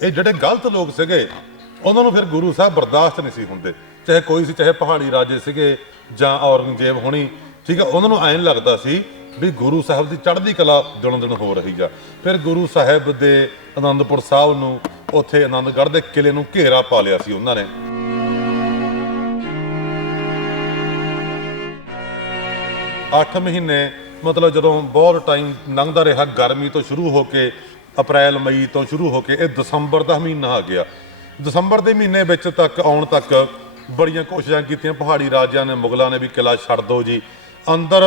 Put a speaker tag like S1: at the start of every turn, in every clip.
S1: ਇਹ ਜਿਹੜੇ ਗਲਤ ਲੋਕ ਸੀਗੇ, ਉਹਨਾਂ ਨੂੰ ਫਿਰ ਗੁਰੂ ਸਾਹਿਬ ਬਰਦਾਸ਼ਤ ਨਹੀਂ ਸੀ ਹੁੰਦੇ। ਚਾਹੇ ਕੋਈ ਸੀ, ਚਾਹੇ ਪਹਾੜੀ ਰਾਜੇ ਸੀਗੇ ਜਾਂ ਔਰੰਗਜ਼ੇਬ ਹੋਣੀ, ਠੀਕ ਹੈ ਉਹਨਾਂ ਨੂੰ ਐਂ ਲੱਗਦਾ ਸੀ ਵੀ ਗੁਰੂ ਸਾਹਿਬ ਦੀ ਚੜ੍ਹਦੀ ਕਲਾ ਦਿਨੋਂ ਦਿਨ ਹੋ ਰਹੀ ਆ। ਫਿਰ ਗੁਰੂ ਸਾਹਿਬ ਦੇ ਆਨੰਦਪੁਰ ਸਾਹਿਬ ਨੂੰ, ਉੱਥੇ ਆਨੰਦਗੜ੍ਹ ਦੇ ਕਿਲੇ ਨੂੰ ਘੇਰਾ ਪਾ ਲਿਆ ਸੀ ਉਹਨਾਂ ਨੇ। ਅੱਠ ਮਹੀਨੇ, ਮਤਲਬ ਜਦੋਂ ਬਹੁਤ ਟਾਈਮ ਲੰਘਦਾ ਰਿਹਾ, ਗਰਮੀ ਤੋਂ ਸ਼ੁਰੂ ਹੋ ਕੇ ਅਪ੍ਰੈਲ, ਮਈ ਤੋਂ ਸ਼ੁਰੂ ਹੋ ਕੇ ਇਹ ਦਸੰਬਰ ਦਾ ਮਹੀਨਾ ਆ ਗਿਆ। ਦਸੰਬਰ ਦੇ ਮਹੀਨੇ ਵਿੱਚ ਤੱਕ ਆਉਣ ਤੱਕ ਬੜੀਆਂ ਕੋਸ਼ਿਸ਼ਾਂ ਕੀਤੀਆਂ। ਪਹਾੜੀ ਰਾਜਿਆਂ ਨੇ, ਮੁਗਲਾਂ ਨੇ ਵੀ ਕਿਲਾ ਛੱਡ ਦਿਓ ਜੀ। ਅੰਦਰ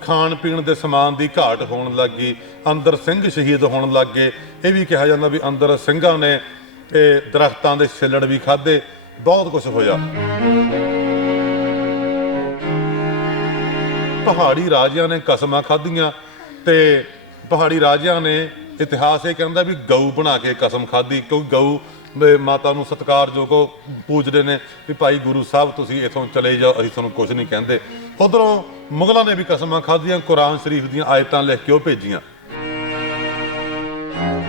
S1: ਖਾਣ ਪੀਣ ਦੇ ਸਮਾਨ ਦੀ ਘਾਟ ਹੋਣ ਲੱਗੀ ਅੰਦਰ ਸਿੰਘ ਸ਼ਹੀਦ ਹੋਣ ਲੱਗੇ ਇਹ ਵੀ ਕਿਹਾ ਜਾਂਦਾ ਵੀ ਅੰਦਰ ਸਿੰਘਾਂ ਨੇ ਇਹ ਦਰਖਤਾਂ ਦੇ ਛਿੱਲੜ ਵੀ ਖਾਦੇ ਬਹੁਤ ਕੁਝ ਹੋਇਆ। ਪਹਾੜੀ ਰਾਜਿਆਂ ਨੇ ਕਸਮਾਂ ਖਾਧੀਆਂ ਤੇ ਪਹਾੜੀ ਰਾਜਿਆਂ ਨੇ ਇਤਿਹਾਸ ਇਹ ਕਹਿੰਦਾ ਵੀ ਗਊ ਬਣਾ ਕੇ ਕਸਮ ਖਾਧੀ, ਕਿਉਂਕਿ ਗਊ ਅਹ ਮਾਤਾ ਨੂੰ ਸਤਿਕਾਰਯੋਗ ਉਹ ਪੂਜਦੇ ਨੇ ਵੀ ਭਾਈ ਗੁਰੂ ਸਾਹਿਬ, ਤੁਸੀਂ ਇਥੋਂ ਚਲੇ ਜਾਓ, ਅਸੀਂ ਤੁਹਾਨੂੰ ਕੁਝ ਨਹੀਂ ਕਹਿੰਦੇ। ਉਧਰੋਂ ਮੁਗਲਾਂ ਨੇ ਵੀ ਕਸਮਾਂ ਖਾਧੀਆਂ, ਕੁਰਾਨ ਸ਼ਰੀਫ ਦੀਆਂ ਆਇਤਾਂ ਲਿਖ ਕੇ ਉਹ ਭੇਜੀਆਂ।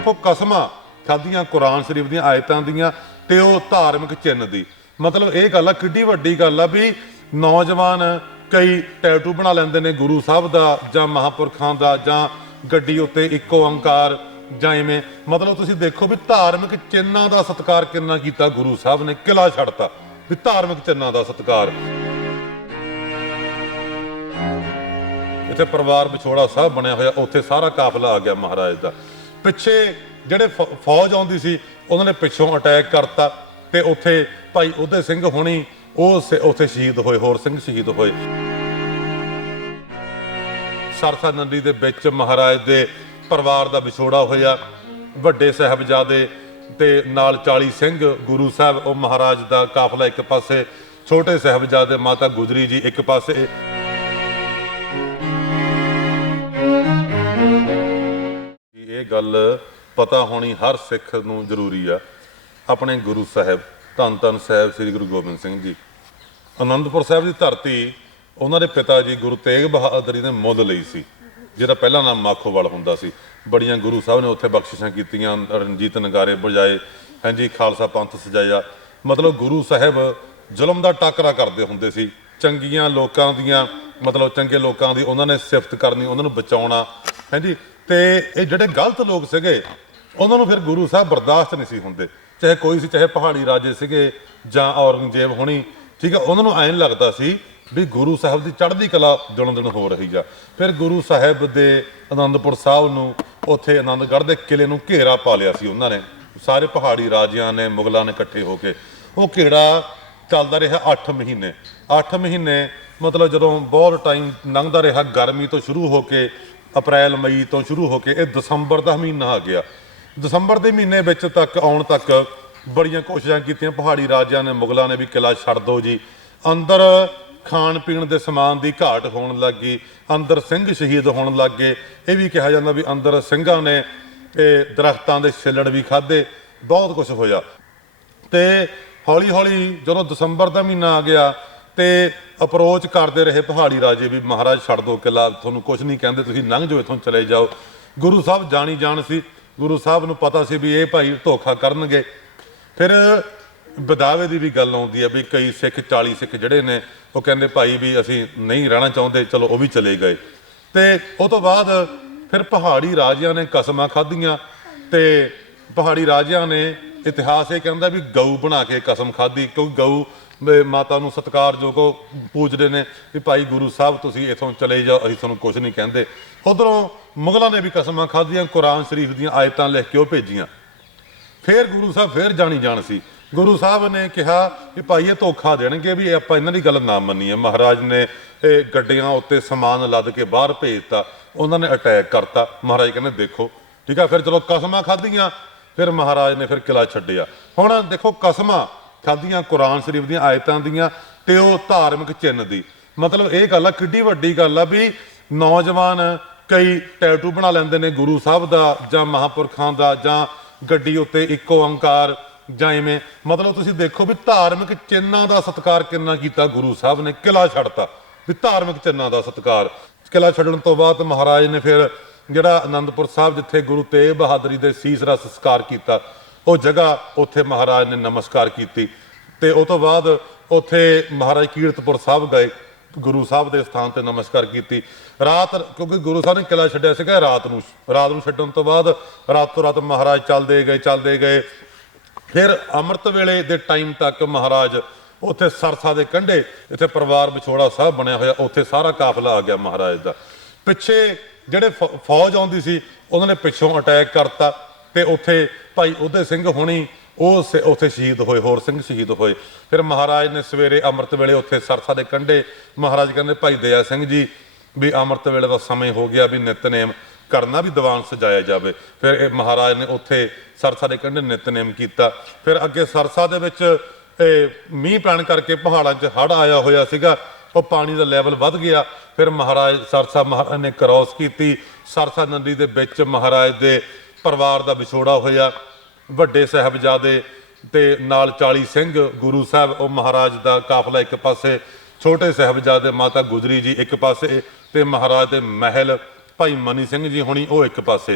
S1: ਉਹ ਕਸਮਾਂ ਖਾਧੀਆਂ ਕੁਰਾਨ ਸ਼ਰੀਫ ਦੀਆਂ ਆਇਤਾਂ ਦੀਆਂ ਤੇ ਉਹ ਧਾਰਮਿਕ ਚਿੰਨ੍ਹ ਦੀ। ਮਤਲਬ ਇਹ ਗੱਲ ਆ, ਕਿੱਡੀ ਵੱਡੀ ਗੱਲ ਆ ਵੀ ਨੌਜਵਾਨ ਕਈ ਟੈਟੂ ਬਣਾ ਲੈਂਦੇ ਨੇ ਗੁਰੂ ਸਾਹਿਬ ਦਾ ਜਾਂ ਮਹਾਪੁਰਖਾਂ ਦਾ ਜਾਂ ਗੱਡੀ ਉੱਤੇ ਇੱਕੋ ਓੰਕਾਰ ਜਾਂ ਐਵੇਂ ਮਤਲਬ ਤੁਸੀਂ ਦੇਖੋ ਵੀ ਧਾਰਮਿਕ ਚਿੰਨਾਂ ਦਾ ਸਤਿਕਾਰ ਕਿੰਨਾ ਕੀਤਾ, ਗੁਰੂ ਸਾਹਿਬ ਨੇ ਕਿਲਾ ਛੱਡਤਾ, ਵੀ ਧਾਰਮਿਕ ਚਿੰਨਾਂ ਦਾ ਸਤਿਕਾਰ। ਇੱਥੇ ਪਰਿਵਾਰ ਵਿਛੋੜਾ ਸਾਹਿਬ ਬਣਿਆ ਹੋਇਆ, ਉੱਥੇ ਸਾਰਾ ਕਾਫਲਾ ਆ ਗਿਆ ਮਹਾਰਾਜ ਦਾ। ਪਿੱਛੇ ਜਿਹੜੇ ਫੌ- ਫੌਜ ਆਉਂਦੀ ਸੀ, ਉਹਨਾਂ ਨੇ ਪਿੱਛੋਂ ਅਟੈਕ ਕਰਤਾ ਤੇ ਉੱਥੇ ਭਾਈ ਉਹਦੇ ਸਿੰਘ ਹੋਣੀ, ਉਹ ਉੱਥੇ ਸ਼ਹੀਦ ਹੋਏ, ਹੋਰ ਸਿੰਘ ਸ਼ਹੀਦ ਹੋਏ। ਸਰਸਾ ਨੰਦੀ ਦੇ ਵਿੱਚ ਮਹਾਰਾਜ ਦੇ ਪਰਿਵਾਰ ਦਾ ਵਿਛੋੜਾ ਹੋਇਆ। ਵੱਡੇ ਸਾਹਿਬਜ਼ਾਦੇ ਤੇ ਨਾਲ 40 ਸਿੰਘ ਗੁਰੂ ਸਾਹਿਬ, ਉਹ ਮਹਾਰਾਜ ਦਾ ਕਾਫਲਾ ਇੱਕ ਪਾਸੇ, ਛੋਟੇ ਸਾਹਿਬਜ਼ਾਦੇ ਮਾਤਾ ਗੁਜਰੀ ਜੀ ਇੱਕ ਪਾਸੇ। ਇਹ ਗੱਲ ਪਤਾ ਹੋਣੀ ਹਰ ਸਿੱਖ ਨੂੰ ਜ਼ਰੂਰੀ ਆ। ਆਪਣੇ ਗੁਰੂ ਸਾਹਿਬ, ਧੰਨ ਧੰਨ ਸਾਹਿਬ ਸ੍ਰੀ ਗੁਰੂ ਗੋਬਿੰਦ ਸਿੰਘ ਜੀ। ਅਨੰਦਪੁਰ ਸਾਹਿਬ ਦੀ ਧਰਤੀ ਉਹਨਾਂ ਦੇ ਪਿਤਾ ਜੀ ਗੁਰੂ ਤੇਗ ਬਹਾਦਰ ਜੀ ਨੇ ਮੁੱਲ ਲਈ ਸੀ, ਜਿਹਦਾ ਪਹਿਲਾ ਨਾਮ ਮਾਖੋਵਾਲ ਹੁੰਦਾ ਸੀ। ਬੜੀਆਂ ਗੁਰੂ ਸਾਹਿਬ ਨੇ ਉੱਥੇ ਬਖਸ਼ਿਸ਼ਾਂ ਕੀਤੀਆਂ, ਰਣਜੀਤ ਨਗਾਰੇ ਬਜਾਏ ਹਾਂਜੀ, ਖਾਲਸਾ ਪੰਥ ਸਜਾਇਆ। ਮਤਲਬ ਗੁਰੂ ਸਾਹਿਬ ਜ਼ੁਲਮ ਦਾ ਟਾਕਰਾ ਕਰਦੇ ਹੁੰਦੇ ਸੀ। ਚੰਗੀਆਂ ਲੋਕਾਂ ਦੀਆਂ, ਮਤਲਬ ਚੰਗੇ ਲੋਕਾਂ ਦੀ ਉਹਨਾਂ ਨੇ ਸਿਫਤ ਕਰਨੀ, ਉਹਨਾਂ ਨੂੰ ਬਚਾਉਣਾ, ਹਾਂਜੀ। ਤੇ ਇਹ ਜਿਹੜੇ ਗਲਤ ਲੋਕ ਸੀਗੇ, ਉਹਨਾਂ ਨੂੰ ਫਿਰ ਗੁਰੂ ਸਾਹਿਬ ਬਰਦਾਸ਼ਤ ਨਹੀਂ ਸੀ ਹੁੰਦੇ। ਚਾਹੇ ਕੋਈ ਸੀ, ਚਾਹੇ ਪਹਾੜੀ ਰਾਜੇ ਸੀਗੇ ਜਾਂ ਔਰੰਗਜ਼ੇਬ ਹੋਣੀ, ਠੀਕ ਹੈ, ਉਹਨਾਂ ਨੂੰ ਐਂ ਲੱਗਦਾ ਸੀ ਵੀ ਗੁਰੂ ਸਾਹਿਬ ਦੀ ਚੜ੍ਹਦੀ ਕਲਾ ਦਿਨੋਂ ਦਿਨ ਹੋ ਰਹੀ ਆ। ਫਿਰ ਗੁਰੂ ਸਾਹਿਬ ਦੇ ਆਨੰਦਪੁਰ ਸਾਹਿਬ ਨੂੰ ਉੱਥੇ ਆਨੰਦਗੜ੍ਹ ਦੇ ਕਿਲੇ ਨੂੰ ਘੇਰਾ ਪਾ ਲਿਆ ਸੀ ਉਹਨਾਂ ਨੇ। ਸਾਰੇ ਪਹਾੜੀ ਰਾਜਿਆਂ ਨੇ, ਮੁਗਲਾਂ ਨੇ ਇਕੱਠੇ ਹੋ ਕੇ। ਉਹ ਘੇਰਾ ਚੱਲਦਾ ਰਿਹਾ 8 ਮਹੀਨੇ। 8 ਮਹੀਨੇ ਮਤਲਬ ਜਦੋਂ ਬਹੁਤ ਟਾਈਮ ਲੰਘਦਾ ਰਿਹਾ, ਗਰਮੀ ਤੋਂ ਸ਼ੁਰੂ ਹੋ ਕੇ, ਅਪ੍ਰੈਲ, ਮਈ ਤੋਂ ਸ਼ੁਰੂ ਹੋ ਕੇ, ਇਹ ਦਸੰਬਰ ਦਾ ਮਹੀਨਾ ਆ ਗਿਆ। ਦਸੰਬਰ ਦੇ ਮਹੀਨੇ ਵਿੱਚ ਤੱਕ, ਆਉਣ ਤੱਕ ਬੜੀਆਂ ਕੋਸ਼ਿਸ਼ਾਂ ਕੀਤੀਆਂ। ਪਹਾੜੀ ਰਾਜਿਆਂ ਨੇ, ਮੁਗਲਾਂ ਨੇ ਵੀ ਕਿਲਾ ਛੱਡ ਦਿਓ ਜੀ। ਅੰਦਰ ਖਾਣ ਪੀਣ ਦੇ ਸਮਾਨ ਦੀ ਘਾਟ ਹੋਣ ਲੱਗੀ ਅੰਦਰ ਸਿੰਘ ਸ਼ਹੀਦ ਹੋਣ ਲੱਗੇ ਇਹ ਵੀ ਕਿਹਾ ਜਾਂਦਾ ਵੀ ਅੰਦਰ ਸਿੰਘਾਂ ਨੇ ਇਹ ਦਰਖਤਾਂ ਦੇ ਛਿੱਲੜ ਵੀ ਖਾਦੇ ਬਹੁਤ ਕੁਝ ਹੋਇਆ। ਤੇ ਹੌਲੀ ਹੌਲੀ ਜਦੋਂ ਦਸੰਬਰ ਦਾ ਮਹੀਨਾ ਆ ਗਿਆ ਤੇ ਅਪਰੋਚ ਕਰਦੇ ਰਹੇ ਪਹਾੜੀ ਰਾਜੇ ਵੀ, ਮਹਾਰਾਜ, ਛੱਡ ਦੋ ਕਿਲਾ, ਤੁਹਾਨੂੰ ਕੁਝ ਨਹੀਂ ਕਹਿੰਦੇ, ਤੁਸੀਂ ਲੰਘ ਜਾਓ, ਇੱਥੋਂ ਚਲੇ ਜਾਓ। ਗੁਰੂ ਸਾਹਿਬ ਜਾਣੀ ਜਾਣ ਸੀ। ਗੁਰੂ ਸਾਹਿਬ ਨੂੰ ਪਤਾ ਸੀ ਵੀ ਇਹ ਭਾਈ ਧੋਖਾ ਕਰਨਗੇ। ਫਿਰ ਬਦਾਵੇ ਦੀ ਵੀ ਗੱਲ ਆਉਂਦੀ ਹੈ ਵੀ ਕਈ ਸਿੱਖ 40 ਸਿੱਖ ਜਿਹੜੇ ਨੇ, ਉਹ ਕਹਿੰਦੇ ਭਾਈ ਵੀ ਅਸੀਂ ਨਹੀਂ ਰਹਿਣਾ ਚਾਹੁੰਦੇ, ਚਲੋ ਉਹ ਵੀ ਚਲੇ ਗਏ। ਤੇ ਉਹ ਤੋਂ ਬਾਅਦ ਫਿਰ ਪਹਾੜੀ ਰਾਜਿਆਂ ਨੇ ਕਸਮਾਂ ਖਾਧੀਆਂ ਤੇ ਪਹਾੜੀ ਰਾਜਿਆਂ ਨੇ ਇਤਿਹਾਸ ਇਹ ਕਹਿੰਦਾ ਵੀ ਗਊ ਬਣਾ ਕੇ ਕਸਮ ਖਾਧੀ ਕਿਉਂਕਿ ਗਊ ਮਾਤਾ ਨੂੰ ਸਤਿਕਾਰਯੋਗ ਉਹ ਪੂਜਦੇ ਨੇ ਵੀ ਭਾਈ ਗੁਰੂ ਸਾਹਿਬ ਤੁਸੀਂ ਇਥੋਂ ਚਲੇ ਜਾਓ, ਅਸੀਂ ਤੁਹਾਨੂੰ ਕੁਝ ਨਹੀਂ ਕਹਿੰਦੇ। ਉਧਰੋਂ ਮੁਗਲਾਂ ਨੇ ਵੀ ਕਸਮਾਂ ਖਾਧੀਆਂ, ਕੁਰਾਨ ਸ਼ਰੀਫ ਦੀਆਂ ਆਇਤਾਂ ਲਿਖ ਕੇ ਉਹ ਭੇਜੀਆਂ। ਫਿਰ ਗੁਰੂ ਸਾਹਿਬ ਫਿਰ ਜਾਣੀ ਜਾਣ ਸੀ। ਗੁਰੂ ਸਾਹਿਬ ਨੇ ਕਿਹਾ ਕਿ ਭਾਈ ਇਹ ਧੋਖਾ ਦੇਣਗੇ ਵੀ ਆਪਾਂ ਇਹਨਾਂ ਦੀ ਗੱਲ ਨਾ ਮੰਨੀਏ। ਮਹਾਰਾਜ ਨੇ ਇਹ ਗੱਡੀਆਂ ਉੱਤੇ ਸਮਾਨ ਲੱਦ ਕੇ ਬਾਹਰ ਭੇਜਤਾ, ਉਹਨਾਂ ਨੇ ਅਟੈਕ ਕਰਤਾ। ਮਹਾਰਾਜ ਕਹਿੰਦੇ, ਦੇਖੋ, ਠੀਕ ਆ, ਫਿਰ ਚਲੋ ਕਸਮਾਂ ਖਾਧੀਆਂ, ਫਿਰ ਮਹਾਰਾਜ ਨੇ ਫਿਰ ਕਿਲਾ ਛੱਡਿਆ। ਹੁਣ ਦੇਖੋ, ਕਸਮਾਂ ਖਾਧੀਆਂ ਕੁਰਾਨ ਸ਼ਰੀਫ ਦੀਆਂ ਆਇਤਾਂ ਦੀਆਂ ਤੇ ਉਹ ਧਾਰਮਿਕ ਚਿੰਨ੍ਹ ਦੀ। ਮਤਲਬ ਇਹ ਗੱਲ ਆ, ਕਿੱਡੀ ਵੱਡੀ ਗੱਲ ਆ ਵੀ ਨੌਜਵਾਨ ਕਈ ਟੈਟੂ ਬਣਾ ਲੈਂਦੇ ਨੇ ਗੁਰੂ ਸਾਹਿਬ ਦਾ ਜਾਂ ਮਹਾਪੁਰਖਾਂ ਦਾ ਜਾਂ ਗੱਡੀ ਉੱਤੇ ਇੱਕੋ ਓੰਕਾਰ ਜਾਂ ਇਵੇਂ। ਮਤਲਬ ਤੁਸੀਂ ਦੇਖੋ ਵੀ ਧਾਰਮਿਕ ਚਿੰਨਾਂ ਦਾ ਸਤਿਕਾਰ ਕਿੰਨਾ ਕੀਤਾ, ਗੁਰੂ ਸਾਹਿਬ ਨੇ ਕਿਲਾ ਛੱਡਤਾ। ਵੀ ਧਾਰਮਿਕ ਚਿੰਨਾਂ ਦਾ ਸਤਿਕਾਰ। ਕਿਲਾ ਛੱਡਣ ਤੋਂ ਬਾਅਦ ਮਹਾਰਾਜ ਨੇ ਫਿਰ ਜਿਹੜਾ ਆਨੰਦਪੁਰ ਸਾਹਿਬ ਜਿੱਥੇ ਗੁਰੂ ਤੇਗ ਬਹਾਦਰੀ ਦੇ ਸੀਸ ਦਾ ਸੰਸਕਾਰ ਕੀਤਾ, ਉਹ ਜਗ੍ਹਾ ਉੱਥੇ ਮਹਾਰਾਜ ਨੇ ਨਮਸਕਾਰ ਕੀਤੀ। ਤੇ ਉਹ ਤੋਂ ਬਾਅਦ ਉੱਥੇ ਮਹਾਰਾਜ ਕੀਰਤਪੁਰ ਸਾਹਿਬ ਗਏ। ਗੁਰੂ ਸਾਹਿਬ ਦੇ ਸਥਾਨ ਤੇ ਨਮਸਕਾਰ ਕੀਤੀ। ਰਾਤ, ਕਿਉਂਕਿ ਗੁਰੂ ਸਾਹਿਬ ਨੇ ਕਿਲਾ ਛੱਡਿਆ ਸੀਗਾ ਰਾਤ ਨੂੰ ਰਾਤ ਨੂੰ ਛੱਡਣ ਤੋਂ ਬਾਅਦ ਰਾਤੋਂ ਰਾਤ ਮਹਾਰਾਜ ਚੱਲਦੇ ਗਏ ਚੱਲਦੇ ਗਏ। ਫਿਰ ਅੰਮ੍ਰਿਤ ਵੇਲੇ ਦੇ ਟਾਈਮ ਤੱਕ ਮਹਾਰਾਜ ਉੱਥੇ ਸਰਸਾ ਦੇ ਕੰਢੇ, ਇੱਥੇ ਪਰਿਵਾਰ ਵਿਛੋੜਾ ਸਾਹਿਬ ਬਣਿਆ ਹੋਇਆ, ਉੱਥੇ ਸਾਰਾ ਕਾਫਲਾ ਆ ਗਿਆ ਮਹਾਰਾਜ ਦਾ। ਪਿੱਛੇ ਜਿਹੜੇ ਫੌ- ਫੌਜ ਆਉਂਦੀ ਸੀ, ਉਹਨਾਂ ਨੇ ਪਿੱਛੋਂ ਅਟੈਕ ਕਰਤਾ ਤੇ ਉੱਥੇ ਭਾਈ ਉਹਦੇ ਸਿੰਘ ਹੋਣੀ ਉਹ ਸ- ਉੱਥੇ ਸ਼ਹੀਦ ਹੋਏ, ਹੋਰ ਸਿੰਘ ਸ਼ਹੀਦ ਹੋਏ। ਫਿਰ ਮਹਾਰਾਜ ਨੇ ਸਵੇਰੇ ਅੰਮ੍ਰਿਤ ਵੇਲੇ ਉੱਥੇ ਸਰਸਾ ਦੇ ਕੰਢੇ ਮਹਾਰਾਜ ਕਹਿੰਦੇ, ਭਾਈ ਦਇਆ ਸਿੰਘ ਜੀ, ਵੀ ਅੰਮ੍ਰਿਤ ਵੇਲੇ ਦਾ ਸਮੇਂ ਹੋ ਗਿਆ ਵੀ ਨਿਤਨੇਮ ਕਰਨਾ ਵੀ ਦੀਵਾਨ ਸਜਾਇਆ ਜਾਵੇ। ਫਿਰ ਇਹ ਮਹਾਰਾਜ ਨੇ ਉੱਥੇ ਸਰਸਾ ਦੇ ਕੰਢੇ ਨਿਤਨੇਮ ਕੀਤਾ। ਫਿਰ ਅੱਗੇ ਸਰਸਾ ਦੇ ਵਿੱਚ ਇਹ ਮੀਂਹ ਪੈਣ ਕਰਕੇ ਪਹਾੜਾਂ 'ਚ ਹੜ੍ਹ ਆਇਆ ਹੋਇਆ ਸੀਗਾ, ਉਹ ਪਾਣੀ ਦਾ ਲੈਵਲ ਵੱਧ ਗਿਆ। ਫਿਰ ਮਹਾਰਾਜ ਸਰਸਾ ਮਹਾਰਾਜ ਨੇ ਕ੍ਰਾਸ ਕੀਤੀ। ਸਰਸਾ ਨਦੀ ਦੇ ਵਿੱਚ ਮਹਾਰਾਜ ਦੇ ਪਰਿਵਾਰ ਦਾ ਵਿਛੋੜਾ ਹੋਇਆ। ਵੱਡੇ ਸਾਹਿਬਜ਼ਾਦੇ ਤੇ ਨਾਲ 40 ਸਿੰਘ ਗੁਰੂ ਸਾਹਿਬ, ਉਹ ਮਹਾਰਾਜ ਦਾ ਕਾਫਲਾ ਇੱਕ ਪਾਸੇ, ਛੋਟੇ ਸਾਹਿਬਜ਼ਾਦੇ ਮਾਤਾ ਗੁਜਰੀ ਜੀ ਇੱਕ ਪਾਸੇ ਤੇ ਮਹਾਰਾਜ ਦੇ ਮਹਿਲ ਭਾਈ ਮਨੀ ਸਿੰਘ ਜੀ ਹੋਣੀ ਉਹ ਇੱਕ ਪਾਸੇ।